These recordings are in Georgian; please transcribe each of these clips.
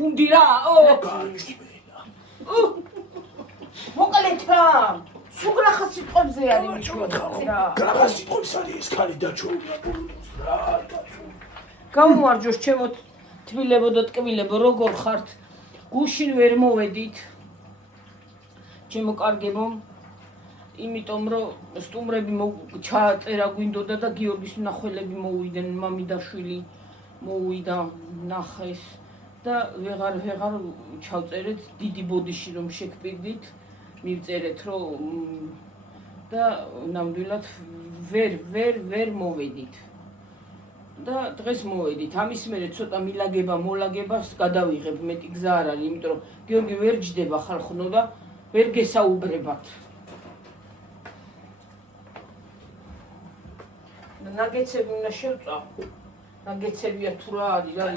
ჩუნდი რა მოკლედ რა სუგრახა სიტყვებზე არის მითხრა გრახა სიტყვის არის ეს ქალი დაჩოულია ბოლოს რა კაცო გამომარჯოს ჩემო თბილებო და ტკბილებო როგორ ხართ გუშინ ვერ მოვედით ჩემო კარგებო იმიტომ რომ სტუმრები ჩააწერა გვინდოდა და გიორგის მნახველები მოვიდნენ მამი და შვილი მოვიდა ნახეს და ვეღარ ჩავწერეთ დიდი ბოდიში რომ შეგპირდით მივწერეთ რომ და ნამდვილად ვერ მოვედით და დღეს მოვედით ამის მერე ცოტა მოლაგებას გადავიღებ მეტი გზა არ არის იმიტომ რომ გიორგი ვერ ჯდება ხალხნო და ვერ გესაუბრებათ ნაგეცები უნდა შევწვა ნაგეცებია თუ რა არის რა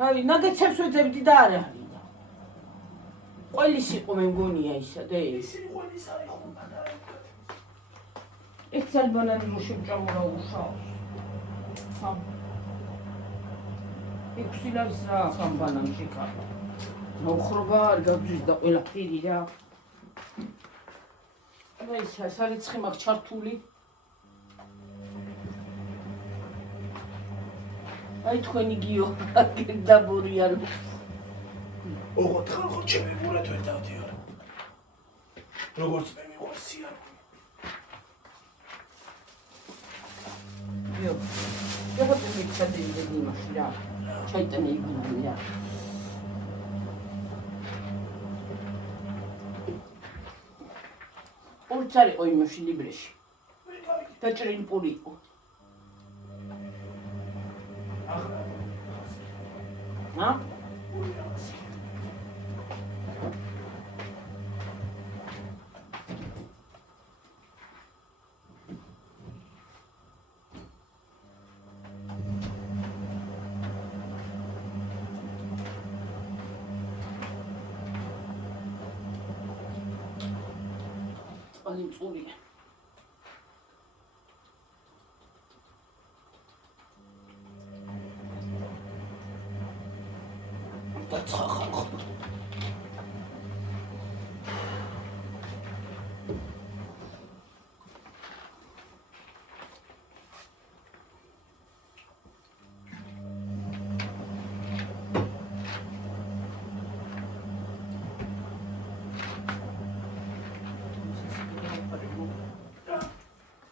არის ნაგეცებს ვეძებდი და არ არის და ყველის იყო მე მგონია ისა და ეს ცალბანანი რო შევჭამო უშავს ხა ექვსილარის რა ხამ ბანანში კარტა მოხრობა არ გავძვის და ყველაფერი რა და ის სარიცხი მაგ ჩართული აი თქვენი გიო გედაბურიან ოღონდ ხალხო ჩემი მურეთ ვერ დავდიარ როგორც მე მიყვარსია გიო როგორც მიწადები იმაში რა ჩაიტანე იგუნი რა ორც არ იყო იმაში ლიბრეში დაჭრილი პური იყო ა? წყალი მწყურია დაცხა ხალხო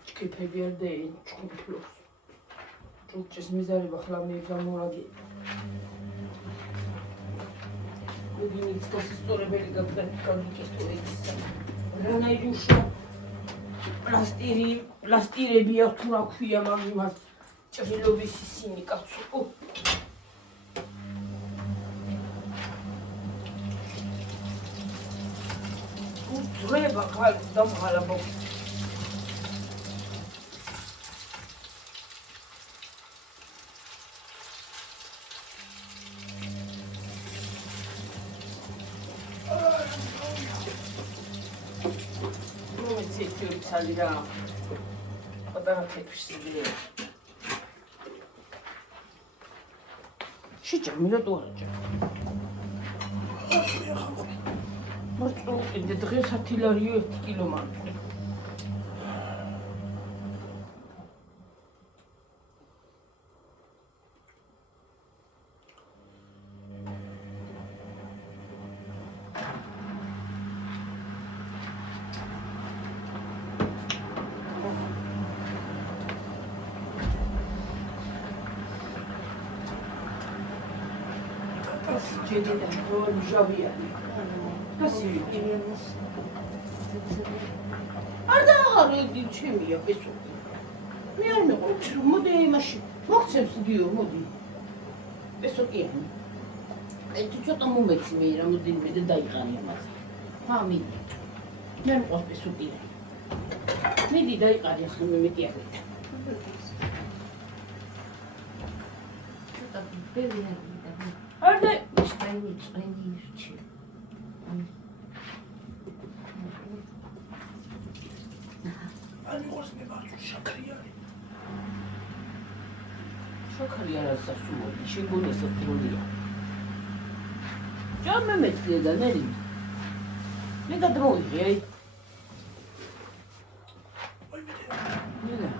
ჩქიფები არ დეინ ჩქუფლოს ჭურჭის მიზარება ხლამი გამორაგი Uginic consistoreveli găgănicestureți. Rana iușa plastire bia tura cuia mamimas. Cerelovi sisini katsu. Treba cal dam halabo. Salirà poteva fare și ce mi-l doar ce mă tu de dres artillerie kilometri Javia. Casi. Arda çemiyor besu. Yani o modi maşı. Maksimum diyor modi. Besu yani. Tu çok ama mutlu mıyım? Modi mi de dayıkanıyamaz. Ha mi? Ben o besu değil. Ne di dayıkanıyasın mı diye. Arda Ani ozme var şakriyari. Şakriyara sasumo, şingone safuliya. ჭა მე მეწია და ნერი. მე გადმოვიღე, აი. ნენა.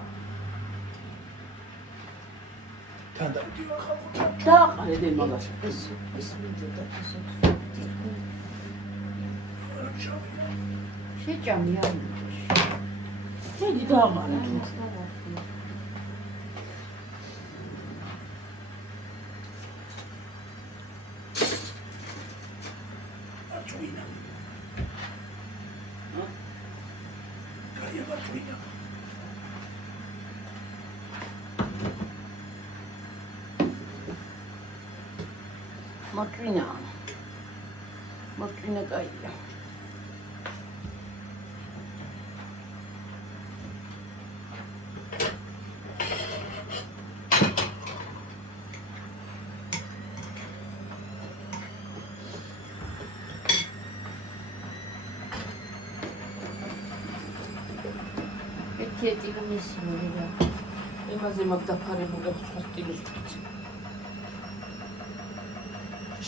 თან დავდივარ ხალხო თან. დააყარე დე მაგას. ეს მინდოდა ესე. შეჭამი არ მინდოდა. შედი დააყარე თუ. აწვინა. გაიაბა აწვინა. მარტვინა კაია. ერთი რომისული რა. იმაზე მაგ დაფარებული სხვა სტილის ვთქვით.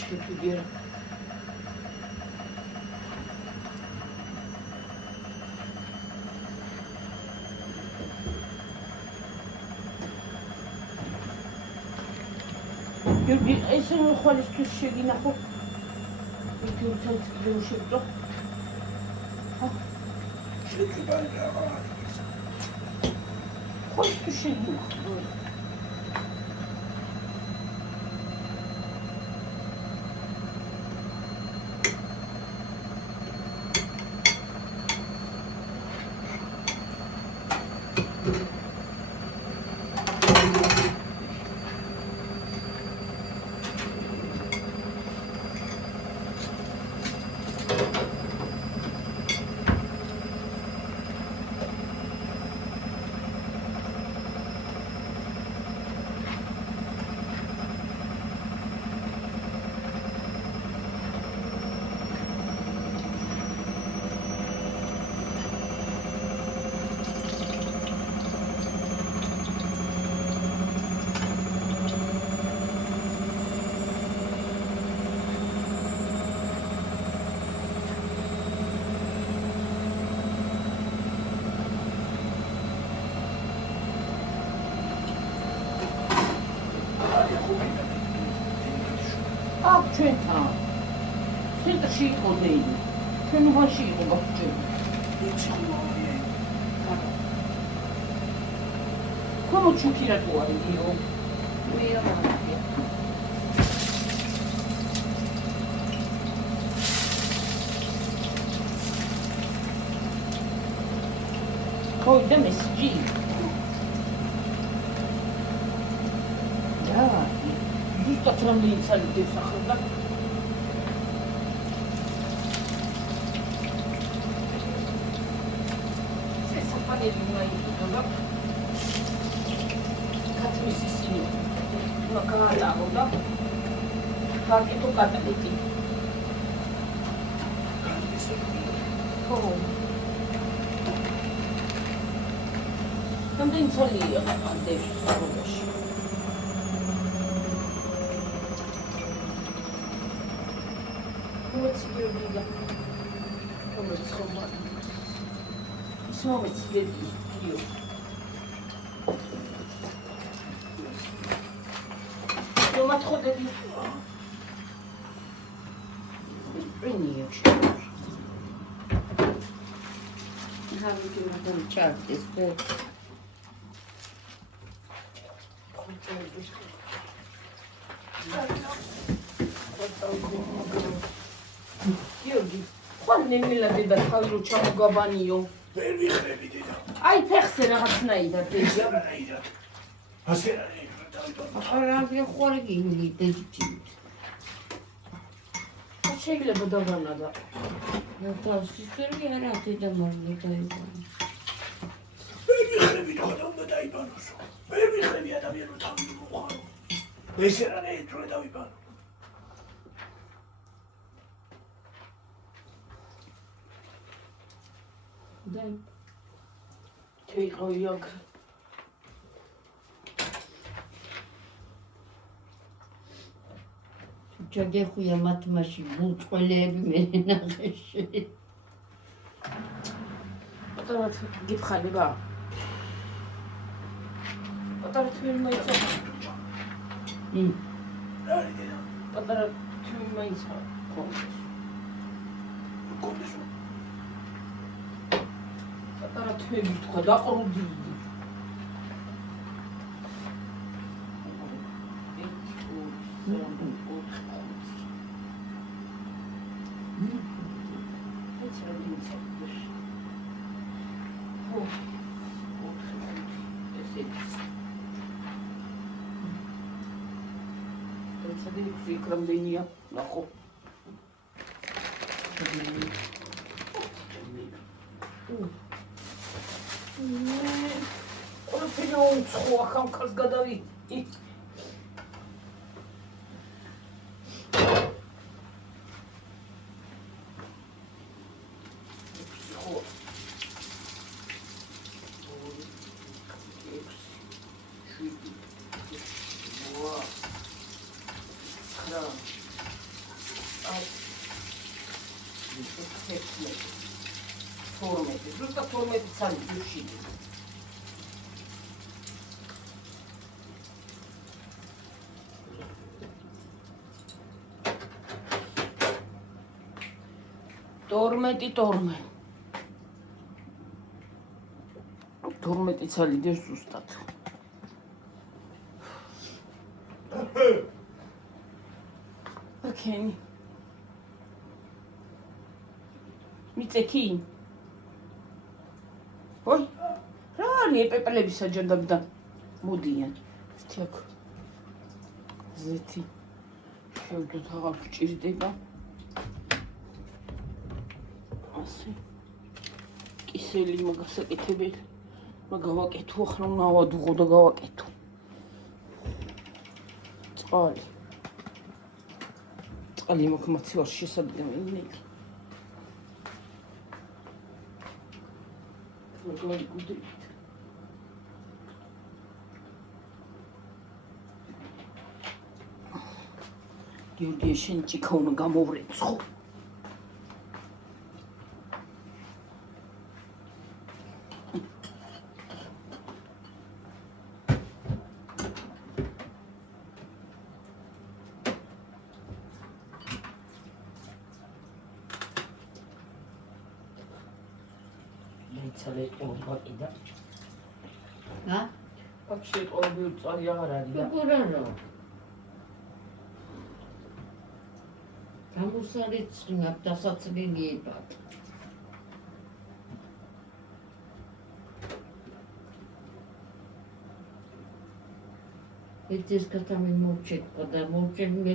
შეფიგერა. Γιώργη, εσύ μου χωρίς τους შეგინახო. ერთი უცაც კიდევ შევწო. შეიძლება რა. ხωρίς τους შეგინახო. აქ ჩვენთან ცენტრში იყო დეილი. ჩვენობაში იყო ბავშვები. Come ci tiratori io? Io mia. Poi da MSG. Dai, giusto tra me in salute sacra. Se sapete di una idea, Mississippi, una cara, no? Perché toccata di te. Oh. Quando in salì adesso, come si vede? Come si combatte? Insomma, si vede io. ما تخدي عيني هذا كده كان شاف اسمه Γιώργη, ხვალ ნემილადი და თავი რო ჩამოგაბანიო. ვერ ვიხრები დედა. აი ფეხზე რაღაცნაირად დედა. რაღაცნაირად. ასე რა იყო. ახლა ხوارგინი დეჯი. შეიძლება დავანადა. ნახავსი ფერი არა დედამალი დაიბანა. ვერ ვიხრები თქო და უნდა დაიბანოსო. ვერ ვიხრები ადამიანო თავი მოხარო. ესე რა ნეტრო დავიბანო. დაი. თეიყო იოგ. ჩაგეხუია მათ მაშინ მუწყველეები მე ნახეში. პატარა გიფხანება. პატარა თვი მაიცა. რარი დედა? პატარა თვი მაიცა. კონდეს. პატარა თვები თქვა დაყრუდი. Რამდენია ნახო. ყველაფერი უცხო ახალ ქარს გადავიდი. ზუსტად 12 წელი გუში. თორმეტი 12 წელი დევს ზუსტად. აკენი. მიწეთი? ой, რანი პეპელების საჯანდაბიდან მოდიან. თქ. ზეთი. შევდოთ აღარ გჭირდება. ასე. კისელი მაგასაკეთებელი. მაგავაკეთო ახლა უნდა ავადუღო და გავაკეთო. წყალი. წყალი მოხმაცი ვარ შესაძლებელი. Going good. Gölge şimdi konu gamoretsco. ა? Вообще ყოველდღე წალი აღარ არის და როგორ გამოსარიცხნა დასაცრილიებად. ეს კატამი მოვჭედა და მოვჭენ მე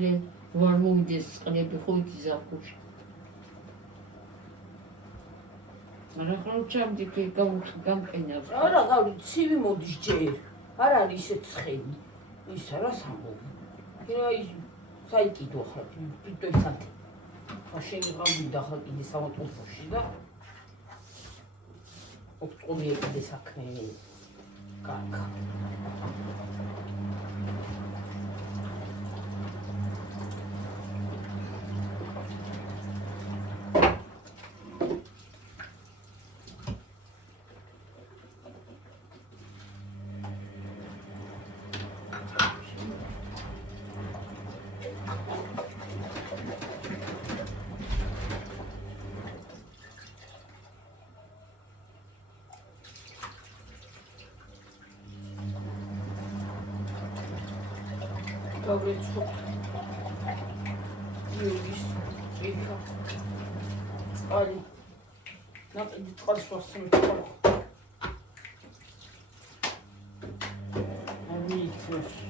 ვარ მოვიდეს წყლები ხოითი ზაფხულში. არა ხომ ჩამდიქი გამყინავს. არა გავი ცივი მოდის ჯერ. არ არის ისე ცხელი. ის რას ამბობ? აი საიკიდო ხარ პიტოისანტი. მაშინ გავიდა ხარ კიდე სამოწურში და ოქტომბერი კიდე საქმე კარგა. გავრეცხოთ. იულის წიქა. წყალი. ნაკლები წყალს ვასწრებ. ამიცეს.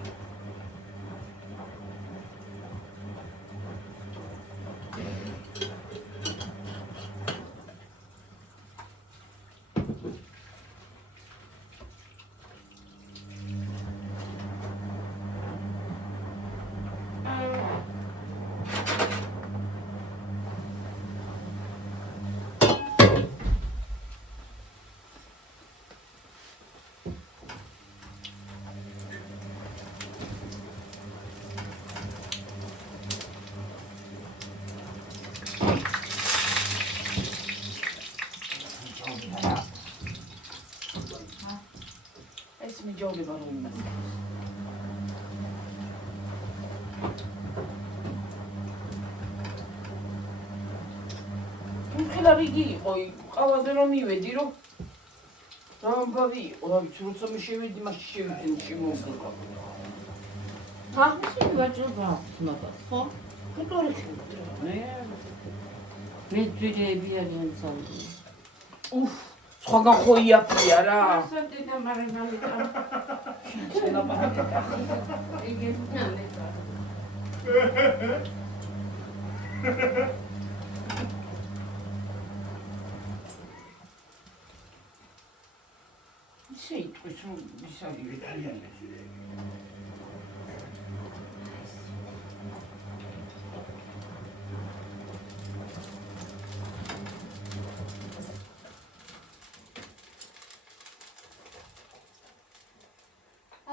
ეს მიჯავრება რომ იმას. თუმცა რიგი იყო, ყავაზე რომ მივედი, რომ რა ამბავი იყო, რა ვიცი, როცა მე შევედი, მაშინ შევედი შემოვიდა. ხა? ისინი ვაჭრობა აქვს მაგას, ხო? მოტორი შევედი. მე ძვირები არიან სამი. უფ, სხვაგან ხო იაფია რა. ასეთი და მარემალი და შეცელა ბაღეთა. იგი ნამედა. ისე იტყვის რომ ის არის იტალიანელი.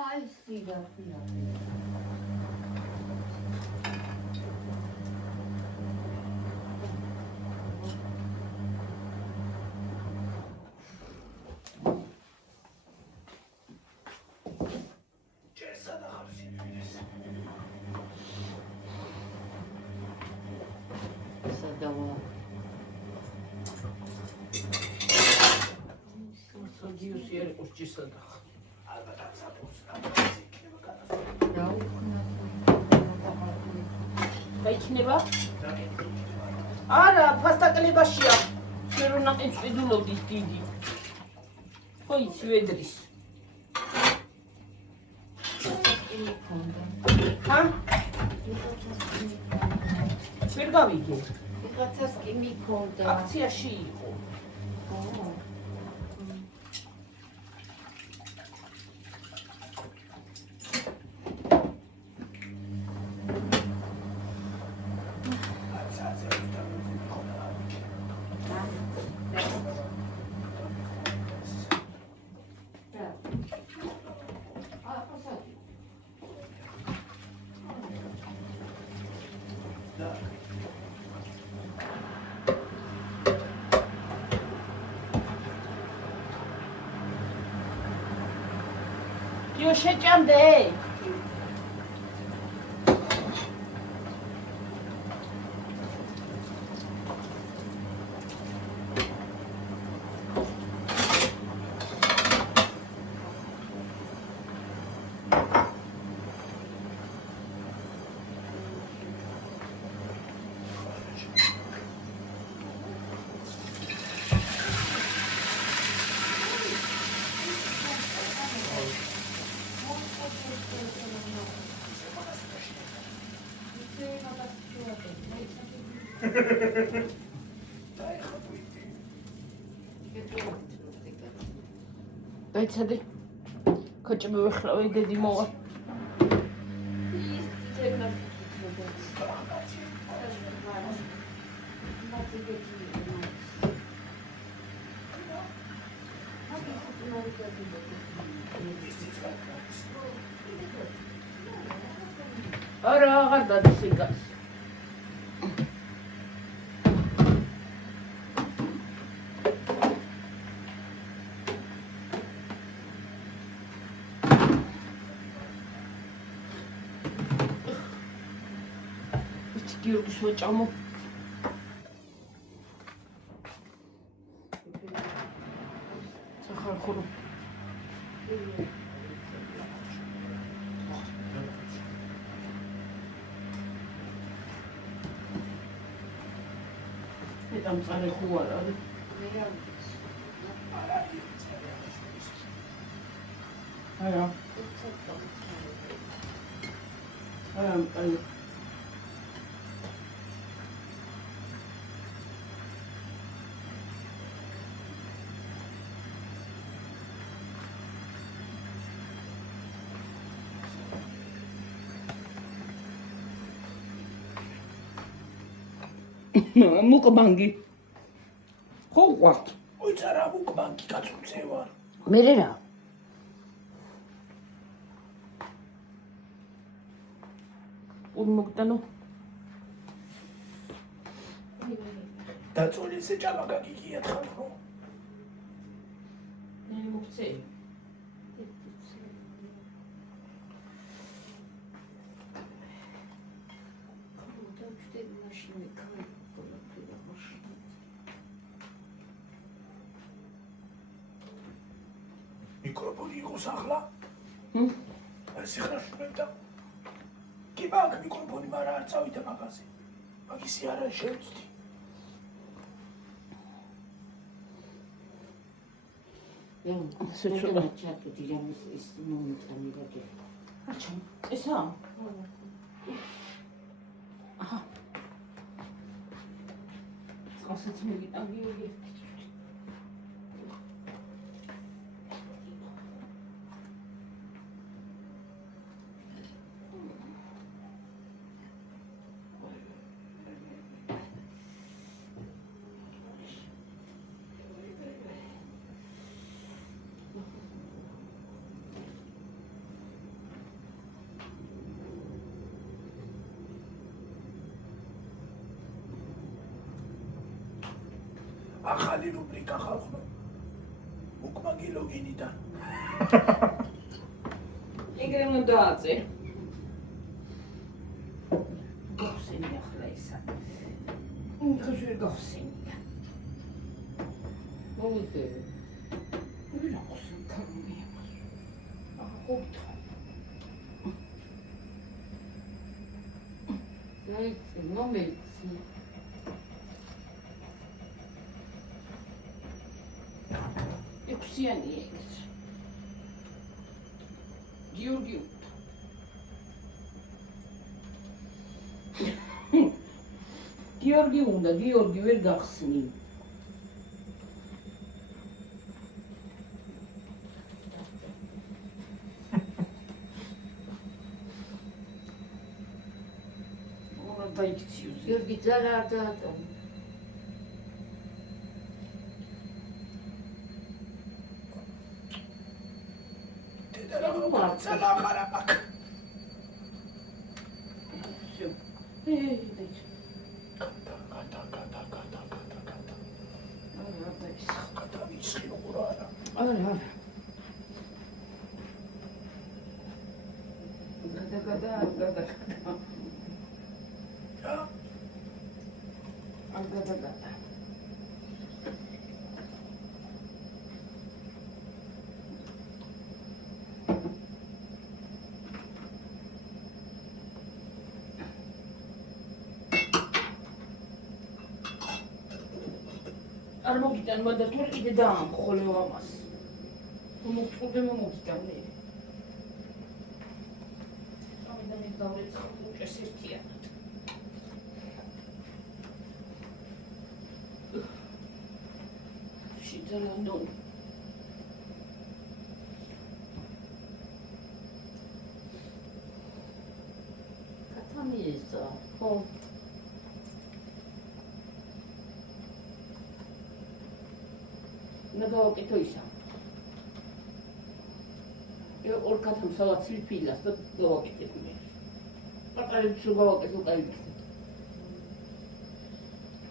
აი სიგაფია. ჭერსა და ხარში მივიდეს. სადავა. საგიუსი არ იყოს ჭირსა და ალბათ ამ საფულს ამაზე იქნება გადასული. რა უკნა. გაიქნება? დაკეთებული. არა, ფასტაკლებაშია. შენ რომ ნაყინს ყიდულობდის დიდი. ხო იცი ვედრის. იგი ქონდა. ხა? ვერ გავიგე. ვიღაცას კი მიქონდა. აქციაში იყო. ო. დიო შეჭამდე. დაიცადე. ქოჭები ვეხლავე დედი მოვა. ის ძენა არა, აღარ დადის იგას. გიორგის ვაჭამო. სახალხო. ედამ წარე ხო არ არის? არა. არა. მუკბანგი. ხო ვარ. ოიცა რა მუკბანგი კაცუცე ვარ. მე რა? მოგდანო. დაწოლი ესე ჭამაგა გიგიათ ხალხო. ნელი მოგცე. მიკროფონი იყოს ახლა? ეს ეხლა შევდა. კი მაგ მიკროფონი მაგრამ არ წავიდა მაგაზე. მაგისი არა შევწდი. სეცოლა ჩაკეტი რამის ის მომიტანი რაკე. აჩა, ესა? აჰა. წყალსაც მოგიტანგი ორი. ახალი რუბრიკა ხალხო. უკმაგი ლოგინიდან. ეგრე უნდა დააწე. გავხსენი ახლა ისა. ხოშე გავხსენია. მომიდე. ვინ ახსენ კარმია. ახოთა. მომეც. ექვსიანი ეგ. გიორგი. გიორგი უნდა, გიორგი ვერ გახსნი. ora დაიქციოს. გიორგი ძალა არ დაატოვე. Marcela Karabak. Всё. Kata. Ara, დაის. Kata ვიცი როგორ არა. არა. გადა. რა? გადა. არ მოგიტან მაგრამ თუ კიდე დაამხოლევ ამას. მომწყვდე მომოგიტანე. ამიდან დავეც უჭერს ერთიანად. შიტალანდონ. კათამიესა. ხო. ნაგავაკეთო ისა. ორ კაცამ სადაც ფილას და გავაკეთებ მე. პატარებს რო გავაკეთო კაი.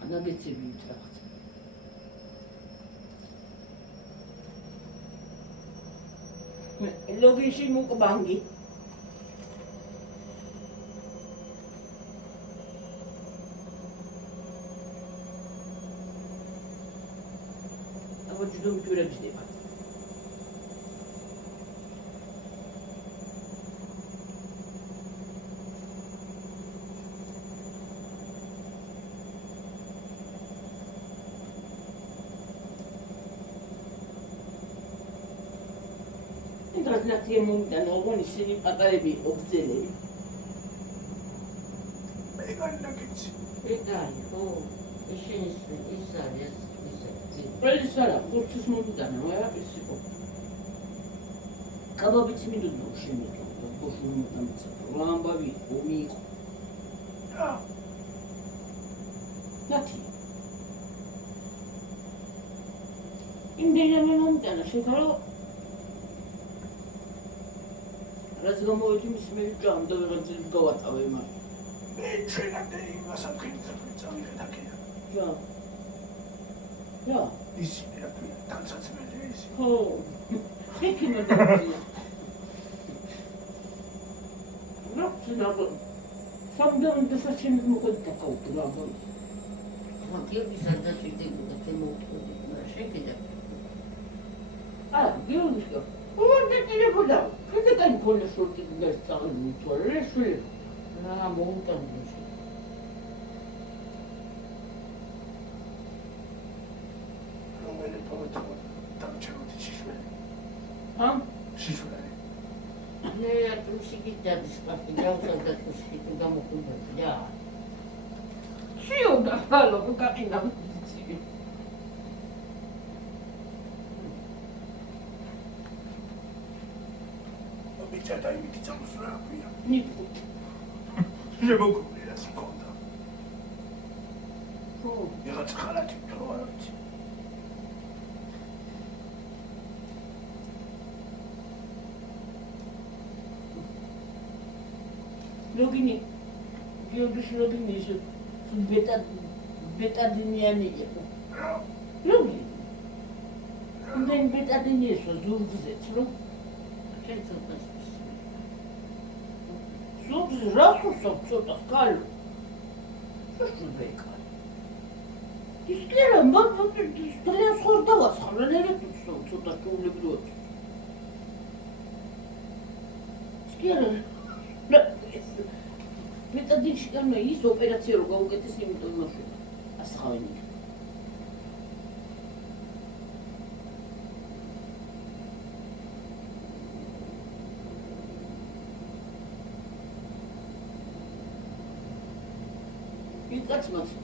ანაგეცები ვიტრახთ. ლოგინში მოკბანგი. ჯდომი ჯურებსდება. ინტერნეტი მომიდან ოღონდ ისინი პატარები იყო გზელები. ეგარი ნაკეთი. ეგარი, ხო. ეშენის ის არის. ყველის არა, ხურცის მომიტანა, ვერაფერს იყო. კაბაბიც მინდოდა შემიძლია, ბოშური მომიტანიცა. რა ამბავი იყო, ომი იყო. რა? ნათი. იმდენიმე მომიტანა, შეგარო რაც გამოვედი მის მეჭამ და ვეღარ გავატავე მას. მე ჩვენამდე იმას ამხილწებ წავიღე და კიდე. ჯა. რა ისინი რა ქვია, თანცაცმელია ისინი. ხო ეკიმა დაიწყო რა ცნობა სამდენ დასაჩენად მოყდა კაუტრა გიორგი სადაჭირდება და თემოუთქოდი რა შეკიდა გიორგი უარდაჭირებოდა კიდე კაი ქონა შორტი გასწავლი თორეში რა მოუტანდი რომელი პოეტო დამჭეროდი შიშველი. შიშველი. ნე ატუსიკი დადისყავდი გავწევდა ატუსიკი გამოხუნდა რა შიოდა ჰალო გაყინა ცივი მიწა და იმითი წამოს რა ქვია. ნიფუტ შემოგული რა სკონდა. ხო ეხაც ხალათი თუ არ ვიცი. ლოგინი გიორგის ლოგინი ის ბეტადინიანი იყო ლოგინი ნენ ბეტადინი ისო ზურგზეც რომ შეიძლება ზურგზ რასუსო ცოტა კალო შუშუბეკა ის კერა ის ძალიან ხორდა ვასხარ ნერეთუცო ცოტა ჩულებროთ სკერა მეტადინში კანა ის ოპერაცია რო გაუკეთეს იმიტომ მოშვება ასხავენი იკაცმაც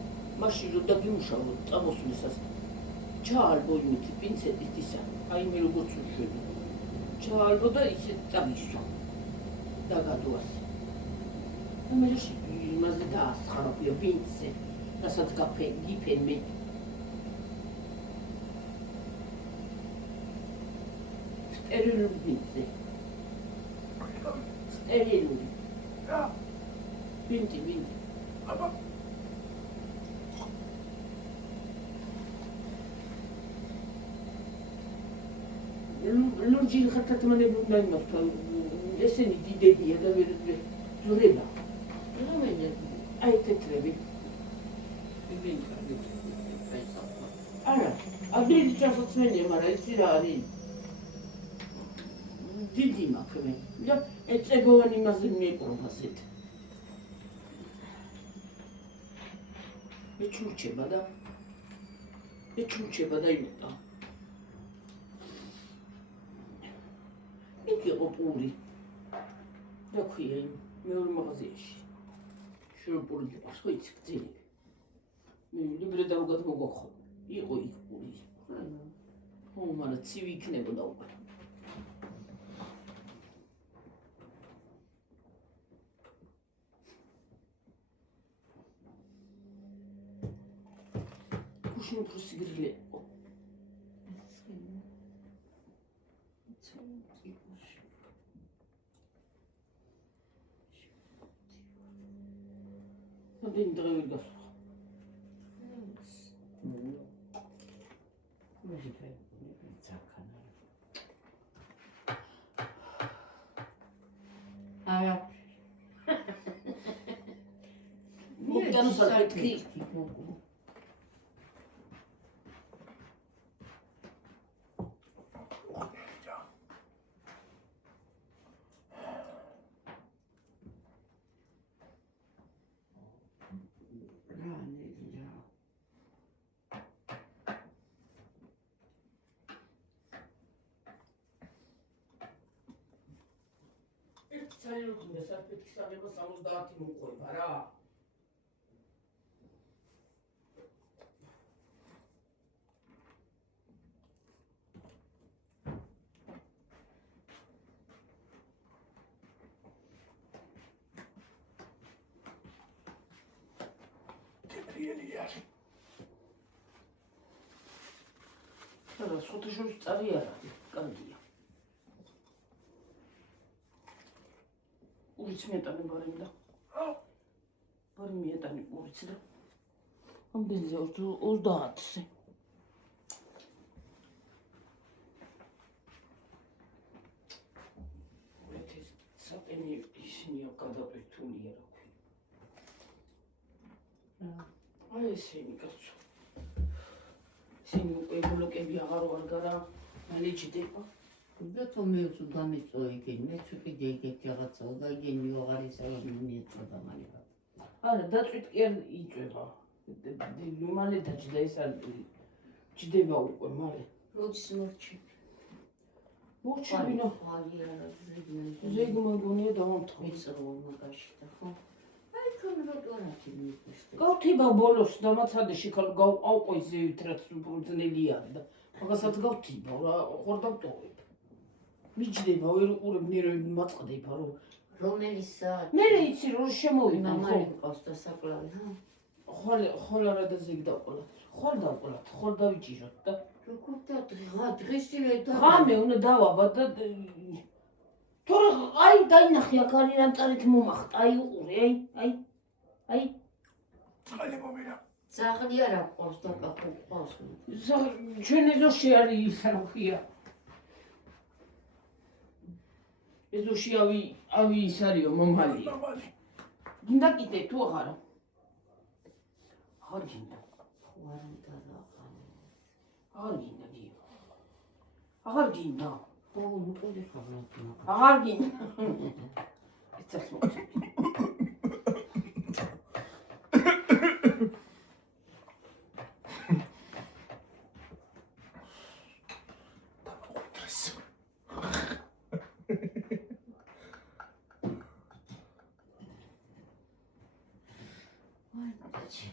მაშინ რო დაგიმუშავო წამოსვლისას ჩაალბო იმითი პინცეტით ისა აი მე როგორც უშვები ჩაალბო და ისე წავისვა დაგადოას ამერში იმაზე დაასხარობია პინცე რასაც გიფენ მე სტერილური პინცე სტერილური რა პინტი აბა ლურჯი ხათათმანებულ მაიმართა ესენი დიდებია და ვერ ზურება აი თეთრები არა აგრილი ჩასაცმელია მაგრამ ისი რა არის დიდი მაქვს მე და ეწეგოვანი იმაზე მიეკრობა ზეთ მეჩურჩება და იმეტა იქ იყო პური და ქვია იმ მეორე მაღაზიაში შორპური იყო ხო იცი გძელი მე ლიბრე და უგად მოგახო იყო იქ პური ხო მაგრამ ცივი იქნებოდა უკვე გუშინ უფრო სიგრილე იყო დენ დღევი გასვლა არა მოგდანო საკეთი საერთოდ საფეთქის აღება 70 მოყვება რა გებრიელია რა სხვათა შორის წარი არ არის კანდია ურიც მიეტანი ბარიმ და ბარი მიეტანი ურიც და ამდენზე 30-ზე ისინი გადაყრთულია რა ქვია. აი ესენი კაცო. ისინი უკვე ბლოკები აღარ ვარ გარა, მალე ჭდება. და თუ მე უცუ დამიწო იგი, მე ცუდი ეგეთი რაღაცა და იგი აღარ ისალამი მიეწოდა მალე. არა, დაწვით კი არ იწვება. მალე დაჭდა ეს არ ჭდება უკვე მალე. როდის მორჩები? მორჩებინა. ხალი არა ზეგ მოგონია დავამთავრე. მიწრო მაგაში და ხო? აი თუნ როტორაკი მიყუშტე. გავთიბა ბოლოს დამაცადეში გავყავყო ზევით რაც ბრძნელი არის და მაგასაც გავთიბა რა ხარ დავტოვებ. მიჯდება ვერ უყურებ ნერვები მაწყდება რომ რომელი საათი? მე იცი რომ შემოვიდა მამალი მყავს და საკლავი, ჰა? ხვალ არა და ზეგ დავყოლათ. ხვალ დავყოლათ, ხვალ დავიჭიროთ და როგორ და დღესივე და ღამე უნდა დავაბა და თორე აი დაინახე აქ არის რამ წარით მომახტა აი უყურე აი წყალი მომირა. ძაღლი არა ყავს და კახო ყავს. ჩვენ ეზოში არის ის რა ქვია ეზოში ავი ის არისო მომალია მამალი. გინდა კიდე თუ აღარა აღარ გინდა არ უნდა დაყალე. აღარ გინდა გიო აღარ გინდა ხო, ნუყური ხაბლატი. აღარ გინდა ეცას მოწები დამოუკიდრეს. აი, დაჩი.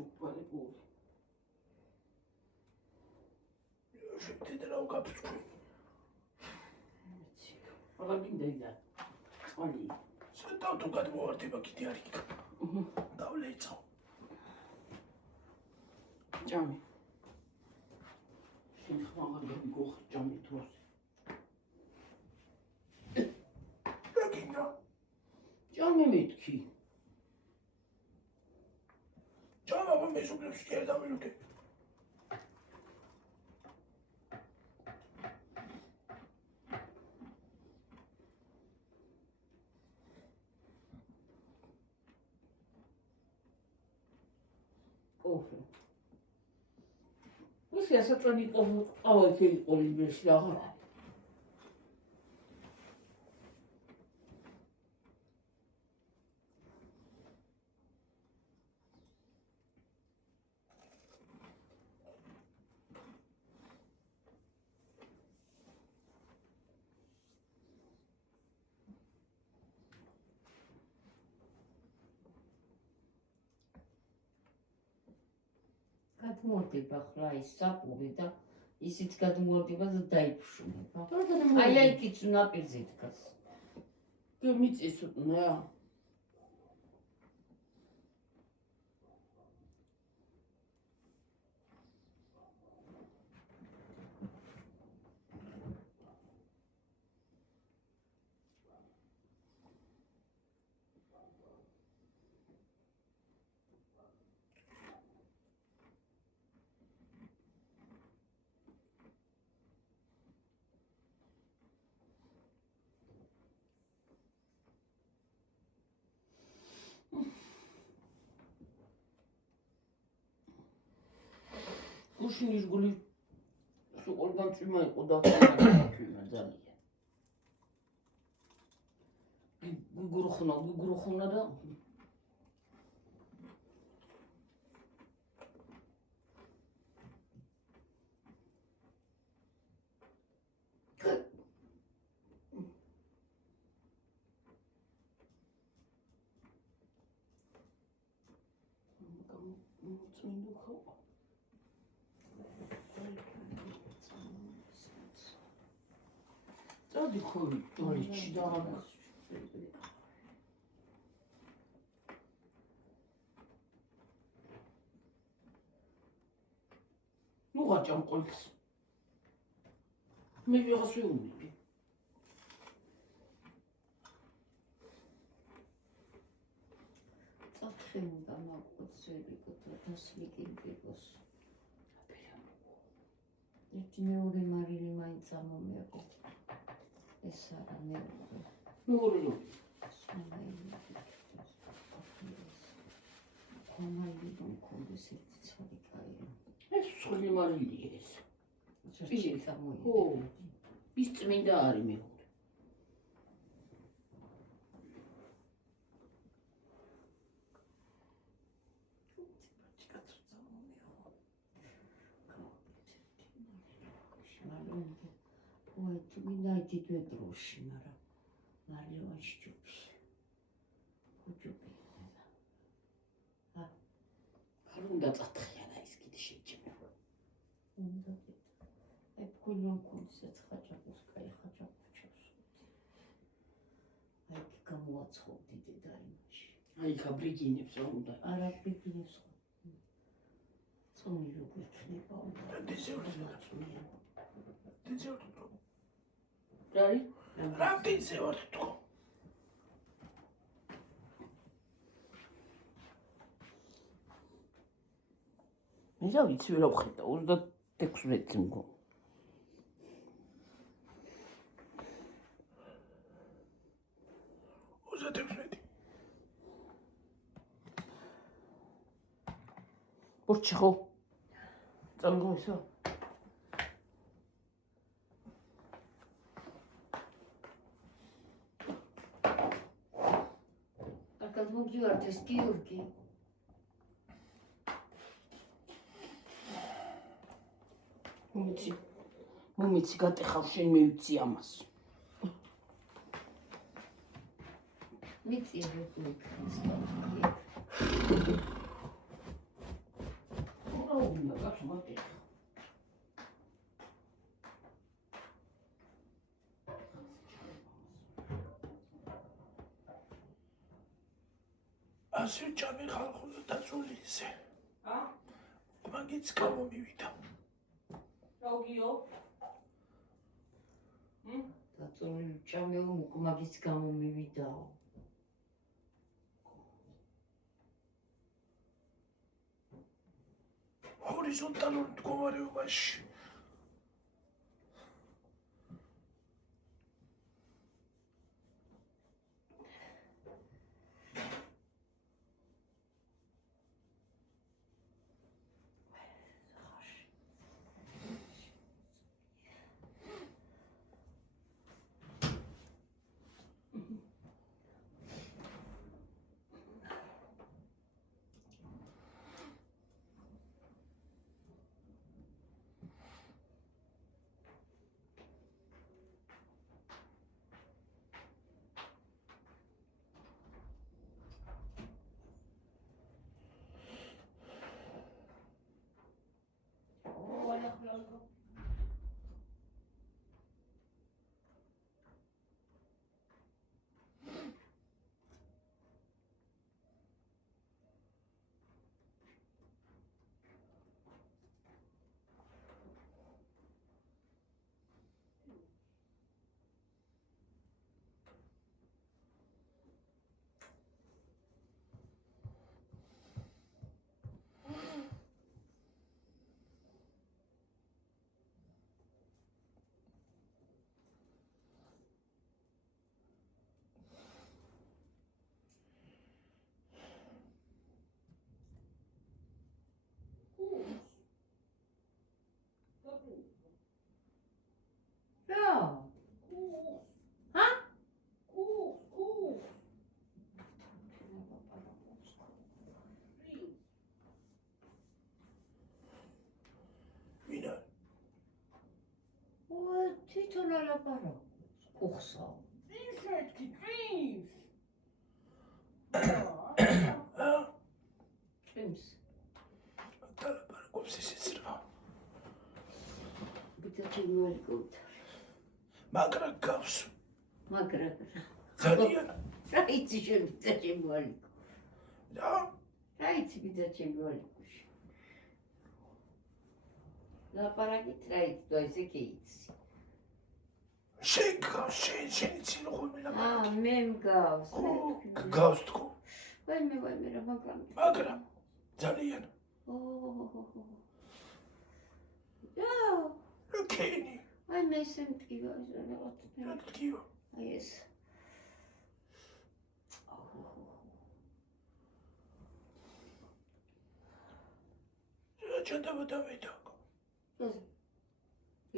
უყარე პური შევდით რა უკაფრთხილ. აღარ გინდა იდა წყალი სანტა თუ გადმოვარდება კიდე არ იქ. დავლეცო. ჭამი შენ ხმაღარ გოგოხ ჭამი დროს რა გინდა? ჭამი მეთქი ჭამა მეზობლებს კი არ დავილოდე. ოფე ისე ასაწოდი ყავა იქ იყო ლიბეში და აღარ არის გადმოვარდება ხლა ის საპური და ისიც გადმოვარდება და დაიფშუნება. აი იქიც ნაპირზე დგას. კი მიწის ნა გუშინის გული სულ ყველგან წვიმა იყო და წვიმა ძალიან გიგრუხნა და წმინდა ხო წადი ხო ტოლიჩი და ვაჭამ ყოველს. მე ვიღას ვიუნები. წაფხე უნდა მაყოცები კოთა დასლიკინდებს. ერთი მეორე მარილი მაინც ამომეყო. ეს არა მეორე. მეორე ხომალი რომ კონდეს ერთი ცალი კაია. ეს სული მარილია ეს. შეიძლება წამოიღო. ო, ის წმინდა არის მეორე. ой, ты меня иди дрожь, мара. Марья щупи. Щупи. А, უნდა წათხიანა ის კიდე შეჭმება. უნდა. აი, კულონ კონცერტ ხაჭაპოს, კაი ხაჭაპოს ჩავსვით. აი, გამოაცხობდი დედა იმაში. აი, გაბრიგინებს რა უნდა. არა, პრინციპს. წონი როგორ ხდება? რამდენზე ვარ თქო? მე რა ვიცი რა ვხედა 36-ზე მგონი. ურჩი ხო? წამგოისო? Акад მოგივართ ეს გიორგი. მომიცი გატეხავ შენ მივიცი ამას. მიწია რეკულიქს. უნდა გახსოვ მარტიხ. ასე ჩამიხალხო დაწული ისე. ა? მაგიც გამომივიდა. რაუგიო? დაწული ჭამეო მაგის გამომივიდაო. ჰორიზონტალურ მდგომარეობაში. თვითონ ალაპარაკო. კუხსაო. ისეთქი წვიმს. წვიმს. დალაპარაკობს ისიც რა. ბიჭი მოიგოთ. მაგრა გავს. მაგრა. ძალიან. რა იცი შენ ბიჭი მოიგო. რა? რა იცი ბიჭი მოიგო. ლაპარაკით რა იცი, ესე კი იცი. შენი ცინო ხოლმე ლაპარაკი. მე მგავს. გავს თქო. ვაიმე რა მაგრამ ძალიან. კენი. აი მე ისე მტკივა ეს რაღაც. რა მტკივა? აი ეს. ჩანდება დავედა.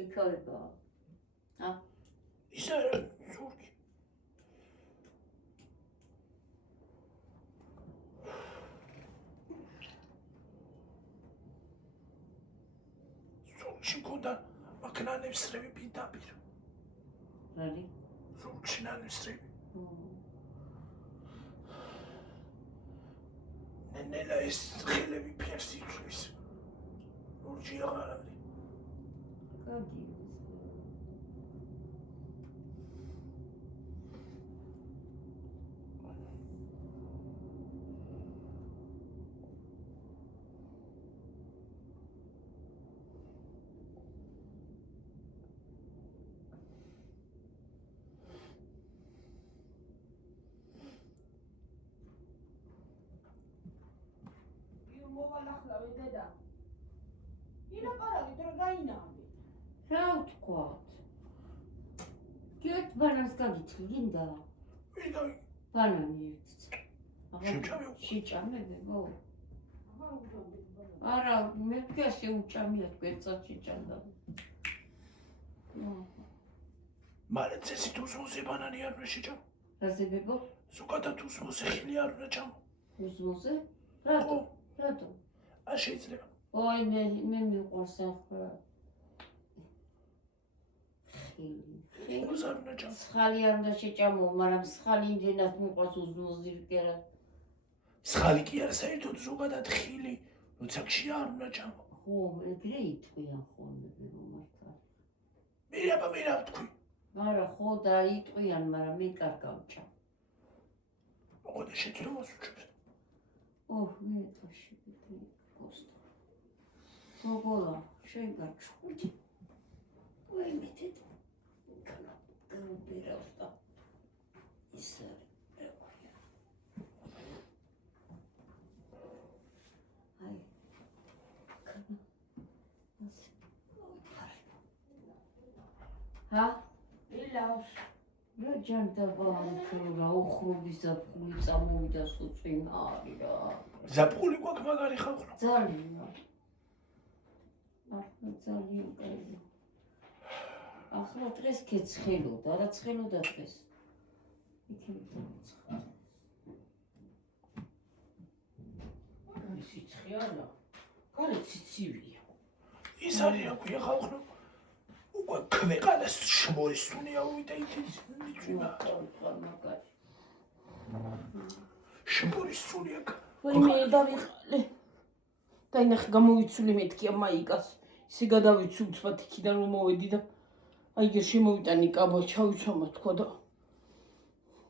იქავება. ისა ზურგი. ზურგში მქონდა მაქნანებსრევი პირდაპირ. რალი? ზურგში ნანებსრევი. ნელა ეს ხელები ფერს იცვლის. ლურჯი აღარ არის. კარგი. მოვალახლავე დედა. ილაპარაკეთ რა გაინამდე. რა ვთქვათ? გიორთ ბანანს გაგიჩლი გინდა? ვიღავი. ბანანი ერთ. შეჭამე. შეჭამებო? არა, მე ვქია შეუჭამია კვერცხად შეჭამდა. მალე წესი თუსმოზე ბანანი არ უნდა შეჭამ. რაზებებო? ზოგადად თუსმოზე ხილი არ უნდა ჭამო. თუსმოზე? რატო? რატო? არ შეიძლება. ой, მე მიყვარს ახლა. ხილი. ხილს არ უნდა ჭამო. სხალი არ უნდა შეჭამო, მაგრამ სხალი იმდენად მიყვარს უზმოზი ვკერა. სხალი კი არ საერთოდ ზოგადად ხილი, როცა გში არ უნდა ჭამო. ხო, ეგრე იტყვიან ხოლმე რომართა. მერაბ თქვი. არა, ხო და იტყვიან, მაგრამ მე კარგავ ჭამ. მოდი შეცდომას უჩვენე. მე თოში პოსტ. მოგოლა, შენ გაჩვდი. ვაიმე დედა. გაუბერავდა. ისე ილავს. რა ჯანდაბა რა უხრობის ზაფხული წამოვიდა სუწინა არის რა. ზაფხული გვაქვს მაგარი ხალხო. ძალიან. ახლა ძალიან კარგი. ახლა დღეს ქეცხელოდა, რა ცხელოდა დღეს. იქნებ ცხელ. ისი ცხეალა. კარი ციცივია. ის არის რა ქვია ხალხო. უკვე ქვეყანას შემოისუნია უვიდა ითის მიწვიმა. შემოისუნია. ვაიმე დავიხალე. დაინახე გამოვიცული მეთქია მაიკას. ისე გადავიცი უცბად იქიდან რომ მოვედი და აი გერ შემოვიტანი კაბა ჩავიცვამა თქვა და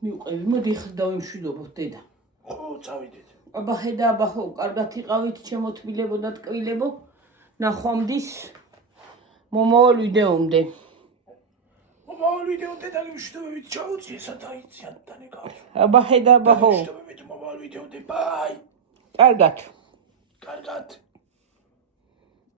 მივყევი. მოდი ახლა დავიმშვიდობოთ დედა. ხო, წავიდეთ. აბა ხედა აბა ხო, კარგად იყავით, შემოთბილებო და ტკბილებო. ნახვამდის მომავალ ვიდეომდე. მომავალ ვიდეომდე დაგიმშვიდობებით, ჩაუწიე სადაიციან დანე გავწვ. აბა ხედა აბა ხო. მშვიდობებით მომავალ ვიდეომდე. ბაი. კარგად. კარგად.